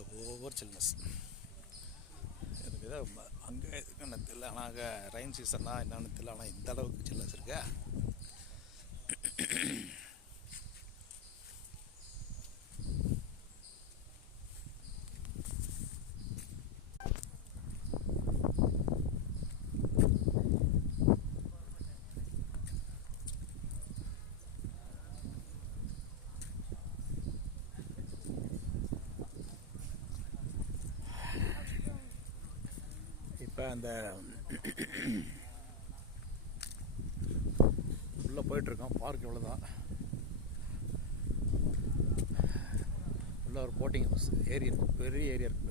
நல்ல over chillness எனக்கு ஏதோ அங்கே இருக்குன்னு தெரியல. ஆனால் அங்கே ரெயின் சீசன்னா என்னன்னு தெரியல. ஆனால் இந்த அளவுக்கு சில்னஸ் இருக்கா. இப்போ அந்த உள்ளே போயிட்டுருக்கோம். பார்க் இவ்வளோ தான். உள்ள ஒரு போட்டிங் ஏரி இருக்குது, பெரிய ஏரியா இருக்குது.